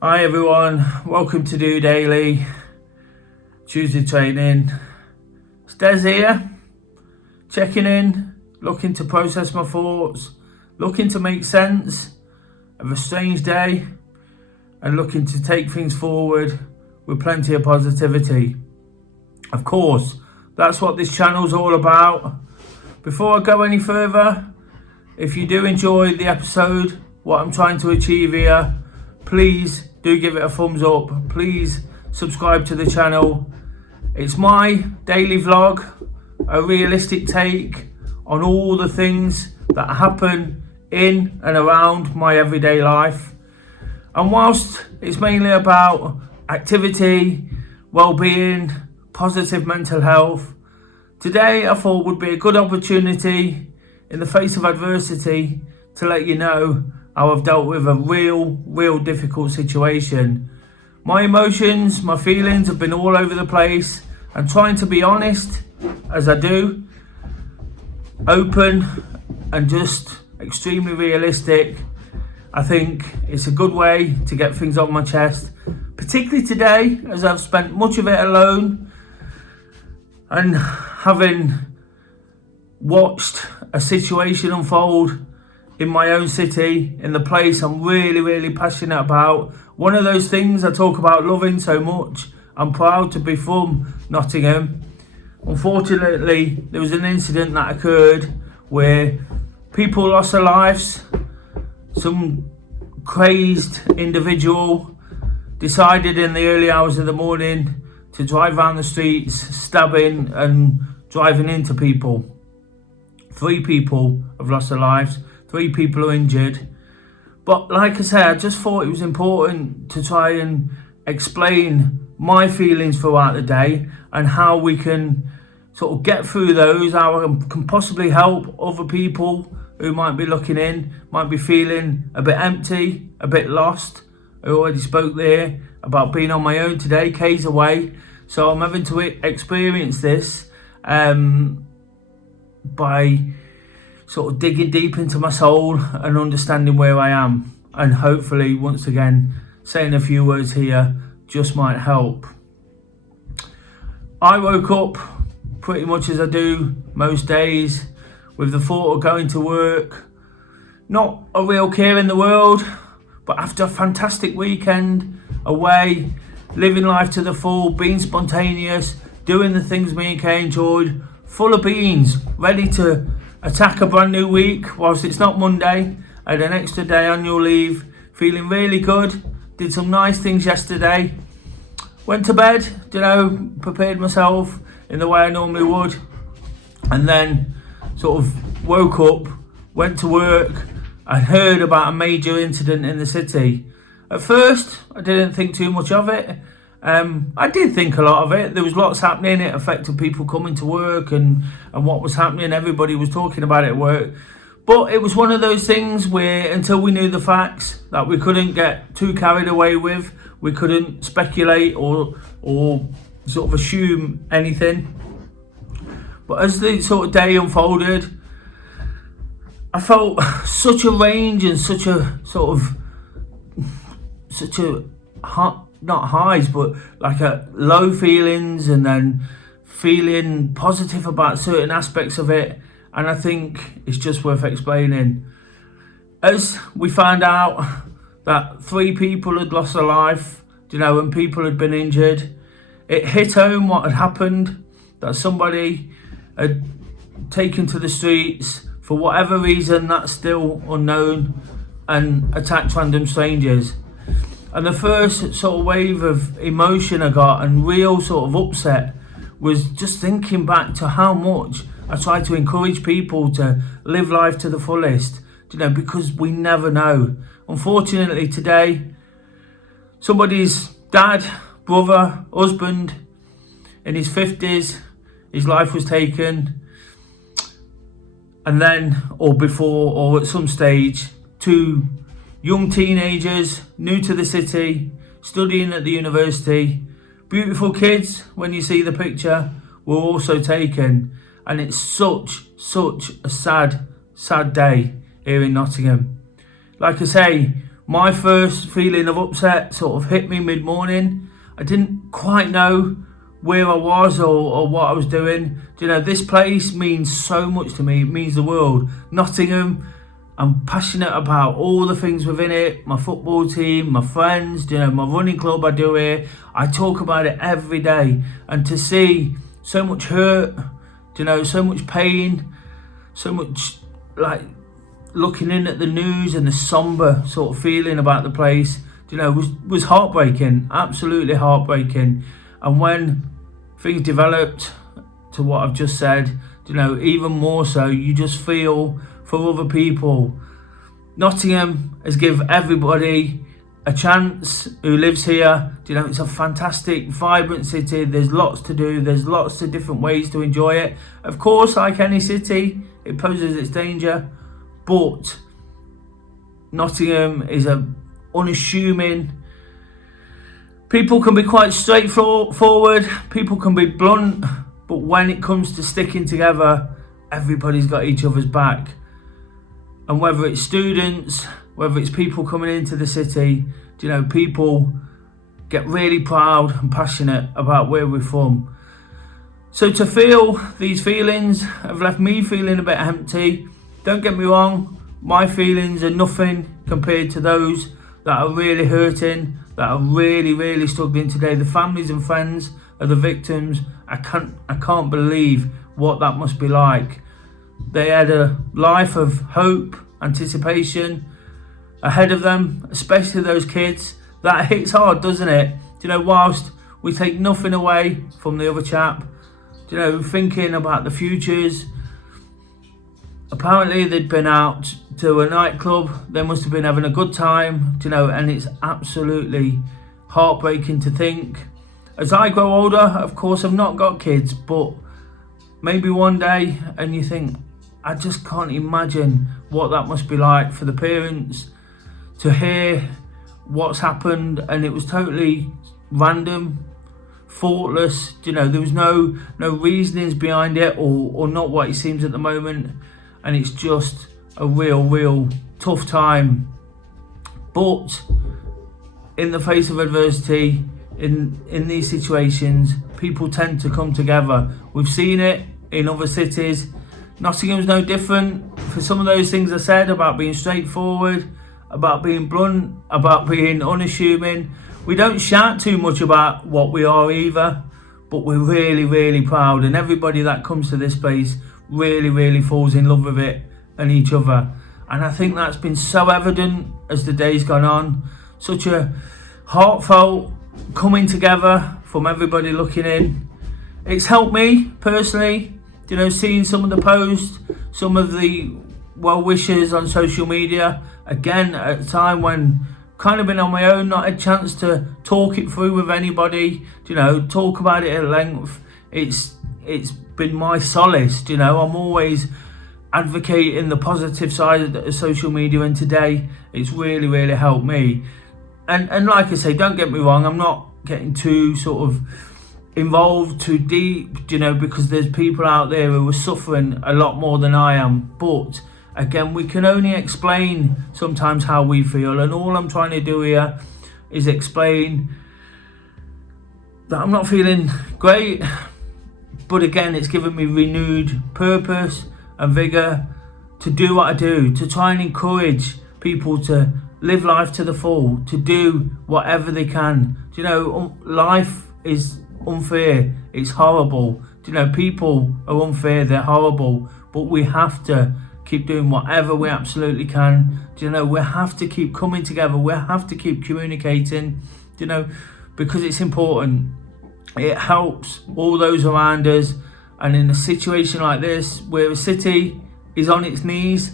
Hi everyone, welcome to DOdaily, Tuesday training. It's Des here, checking in, looking to process my thoughts, looking to make sense of a strange day and looking to take things forward with plenty of positivity. Of course, that's what this channel's all about. Before I go any further, if you do enjoy the episode, what I'm trying to achieve here, please do give it a thumbs up. Please subscribe to the channel. It's my daily vlog, a realistic take on all the things that happen in and around my everyday life. And whilst it's mainly about activity, well-being, positive mental health, today I thought would be a good opportunity in the face of adversity to let you know how I've dealt with a real difficult situation. My emotions, my feelings have been all over the place, and trying to be honest as I do, open and just extremely realistic, I think it's a good way to get things off my chest, particularly today as I've spent much of it alone and having watched a situation unfold in my own city, in the place I'm really passionate about. One of those things I talk about loving so much. I'm proud to be from Nottingham. Unfortunately, there was an incident that occurred where people lost their lives. Some crazed individual decided in the early hours of the morning to drive around the streets, stabbing and driving into people. 3 people have lost their lives. 3 people are injured. But like I said, I just thought it was important to try and explain my feelings throughout the day and how we can sort of get through those, how I can possibly help other people who might be looking in, might be feeling a bit empty, a bit lost. I already spoke there about being on my own today, K's away. So I'm having to experience this by sort of digging deep into my soul and understanding where I am, and hopefully once again saying a few words here just might help. I woke up pretty much as I do most days with the thought of going to work. Not a real care in the world, but after a fantastic weekend away, living life to the full, being spontaneous, doing the things me and Kay enjoyed, full of beans, ready to attack a brand new week whilst it's not Monday. I had an extra day annual leave, feeling really good, did some nice things yesterday, went to bed, prepared myself in the way I normally would, and then sort of woke up, went to work, and heard about a major incident in the city. At first I didn't think too much of it. I did think a lot of it. There was lots happening. It affected people coming to work and what was happening. Everybody was talking about it at work. But it was one of those things where until we knew the facts, that we couldn't get too carried away with. We couldn't speculate or sort of assume anything. But as the sort of day unfolded, I felt such a range and such a not highs, but like a low feelings, and then feeling positive about certain aspects of it. And I think it's just worth explaining. As we found out that 3 people had lost their life, and people had been injured, it hit home what had happened, that somebody had taken to the streets for whatever reason that's still unknown and attacked random strangers. And the first sort of wave of emotion I got and real sort of upset was just thinking back to how much I try to encourage people to live life to the fullest, because we never know. Unfortunately today, somebody's dad, brother, husband in his 50s, his life was taken. And then, or before, or at some stage, 2 young teenagers, new to the city, studying at the university, beautiful kids when you see the picture, were also taken. And it's such a sad day here in Nottingham. Like I say, My first feeling of upset sort of hit me mid-morning. I didn't quite know where I was or what I was doing. This place means so much to me. It means the world. Nottingham, I'm passionate about all the things within it. My football team, my friends, my running club I do here. I talk about it every day. And to see so much hurt, so much pain, so much looking in at the news and the somber sort of feeling about the place, was heartbreaking, absolutely heartbreaking. And when things developed to what I've just said, even more so, you just feel for other people. Nottingham has given everybody a chance who lives here. It's a fantastic, vibrant city. There's lots to do. There's lots of different ways to enjoy it. Of course, like any city, it poses its danger. But Nottingham is unassuming. People can be quite straightforward. People can be blunt. But when it comes to sticking together, everybody's got each other's back. And whether it's students, whether it's people coming into the city, people get really proud and passionate about where we're from. So to feel these feelings have left me feeling a bit empty. Don't get me wrong, my feelings are nothing compared to those that are really hurting, that are really, really struggling today. The families and friends of the victims, I can't believe what that must be like. They had a life of hope, anticipation ahead of them, especially those kids. That hits hard, doesn't it? Whilst we take nothing away from the other chap, thinking about the futures. Apparently they'd been out to a nightclub. They must have been having a good time, and it's absolutely heartbreaking to think. As I grow older, of course, I've not got kids, but maybe one day, and you think, I just can't imagine what that must be like for the parents to hear what's happened, and it was totally random, thoughtless. There was no reasonings behind it, or not what it seems at the moment, and it's just a real tough time. But in the face of adversity, in these situations, people tend to come together. We've seen it in other cities. Nottingham's no different. For some of those things I said about being straightforward, about being blunt, about being unassuming, we don't shout too much about what we are either, but we're really proud, and everybody that comes to this place really falls in love with it and each other. And I think that's been so evident as the days gone on. Such a heartfelt coming together from everybody looking in. It's helped me personally, seeing some of the posts, some of the well wishes on social media. Again, at a time when kind of been on my own, not had a chance to talk it through with anybody, talk about it at length. It's been my solace, I'm always advocating the positive side of social media, and today it's really helped me. And like I say, don't get me wrong, I'm not getting too sort of involved too deep, because there's people out there who are suffering a lot more than I am. But again, we can only explain sometimes how we feel, and all I'm trying to do here is explain that I'm not feeling great, but again, it's given me renewed purpose and vigour to do what I do, to try and encourage people to live life to the full, to do whatever they can. Life is unfair, it's horrible. People are unfair, they're horrible, but we have to keep doing whatever we absolutely can. We have to keep coming together, we have to keep communicating, because it's important. It helps all those around us, and in a situation like this where a city is on its knees,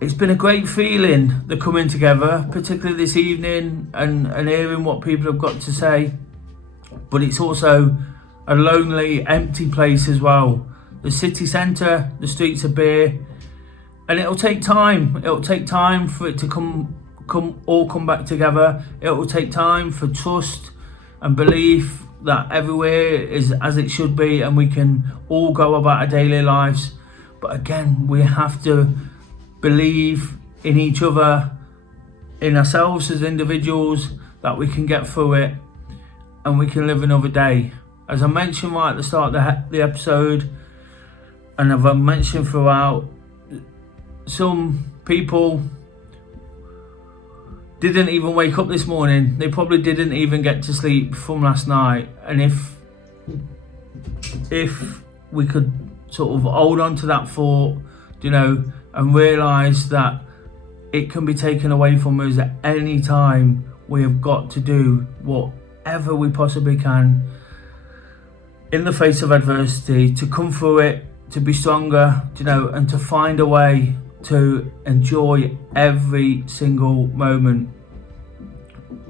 it's been a great feeling, the coming together, particularly this evening, and hearing what people have got to say. But it's also a lonely, empty place as well. The city centre, the streets are bare, and it'll take time. It'll take time for it to come back together. It'll take time for trust and belief that everywhere is as it should be, and we can all go about our daily lives. But again, we have to believe in each other, in ourselves as individuals, that we can get through it and we can live another day. As I mentioned right at the start of the episode, and I've mentioned throughout, some people didn't even wake up this morning. They probably didn't even get to sleep from last night. And if we could sort of hold on to that thought, and realise that it can be taken away from us at any time, we have got to do whatever we possibly can in the face of adversity to come through it, to be stronger, and to find a way to enjoy every single moment.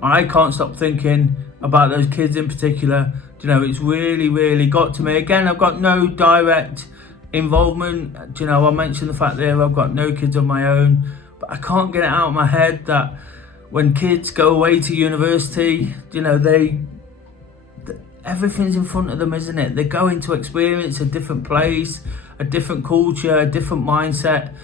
I can't stop thinking about those kids in particular. It's really, really got to me. Again, I've got no direct involvement. I mentioned the fact there I've got no kids of my own, but I can't get it out of my head that when kids go away to university, everything's in front of them, isn't it? They're going to experience a different place, a different culture, a different mindset,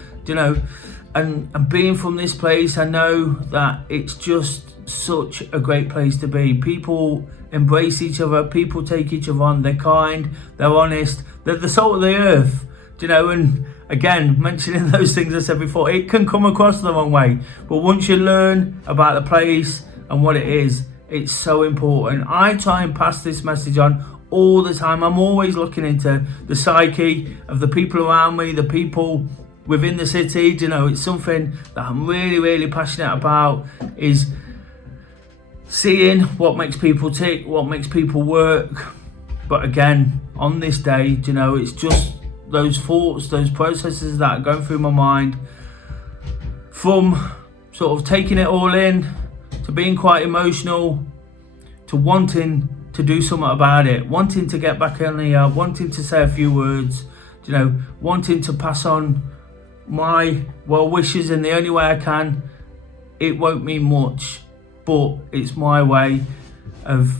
and being from this place, I know that it's just such a great place to be. People embrace each other, people take each other on, they're kind, they're honest, they're the salt of the earth, and again, mentioning those things I said before, it can come across the wrong way, but once you learn about the place and what it is, it's so important. I try and pass this message on all the time. I'm always looking into the psyche of the people around me, the people within the city. It's something that I'm really, really passionate about, is seeing what makes people tick, what makes people work. But again, on this day, it's just those thoughts, those processes that are going through my mind, from sort of taking it all in, to being quite emotional, to wanting to do something about it, wanting to get back in here, wanting to say a few words, wanting to pass on my well wishes in the only way I can. It won't mean much, but it's my way of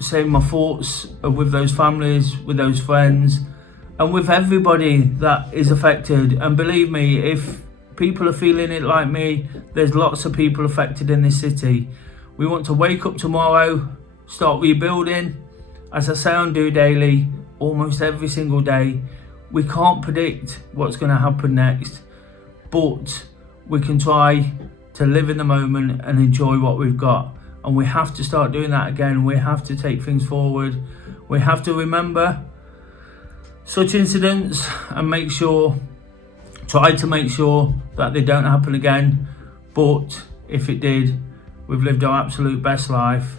saying my thoughts with those families, with those friends, and with everybody that is affected. And believe me, if people are feeling it like me, there's lots of people affected in this city. We want to wake up tomorrow, start rebuilding. As I say on DOdaily, almost every single day, we can't predict what's going to happen next, but we can try to live in the moment and enjoy what we've got. And we have to start doing that again. We have to take things forward. We have to remember such incidents and try to make sure that they don't happen again. But if it did, we've lived our absolute best life,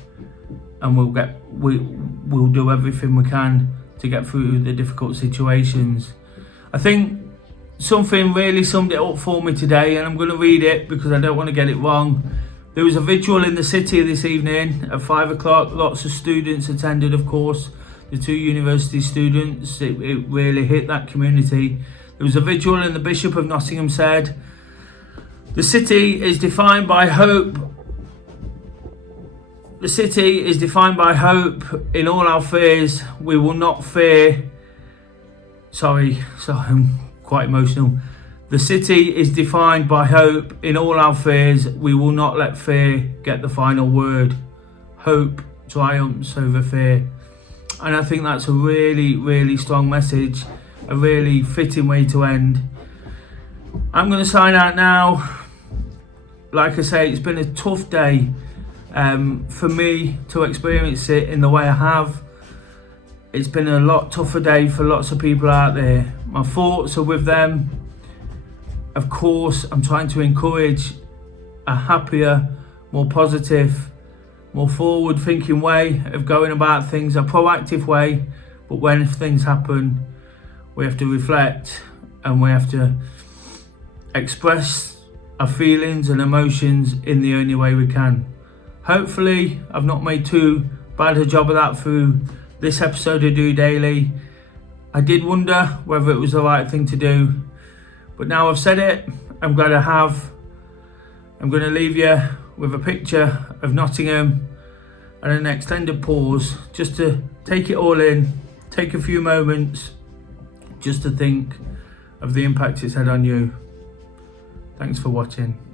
and we'll do everything we can to get through the difficult situations. I think something really summed it up for me today, and I'm going to read it because I don't want to get it wrong. There was a vigil in the city this evening at 5 o'clock. Lots of students attended, of course, the two university students. It really hit that community. There was a vigil, and the Bishop of Nottingham said, "The city is defined by hope. The city is defined by hope. In all our fears, we will not fear." Sorry, I'm quite emotional. "The city is defined by hope. In all our fears, we will not let fear get the final word. Hope triumphs over fear." And I think that's a really, really strong message, a really fitting way to end. I'm going to sign out now. Like I say, it's been a tough day for me to experience it in the way I have. It's been a lot tougher day for lots of people out there. My thoughts are with them. Of course, I'm trying to encourage a happier, more positive, more forward-thinking way of going about things, a proactive way. But when things happen, we have to reflect and we have to express our feelings and emotions in the only way we can. Hopefully, I've not made too bad a job of that through this episode of DOdaily. I did wonder whether it was the right thing to do, but now I've said it, I'm glad I have. I'm going to leave you with a picture of Nottingham and an extended pause just to take it all in, take a few moments just to think of the impact it's had on you. Thanks for watching.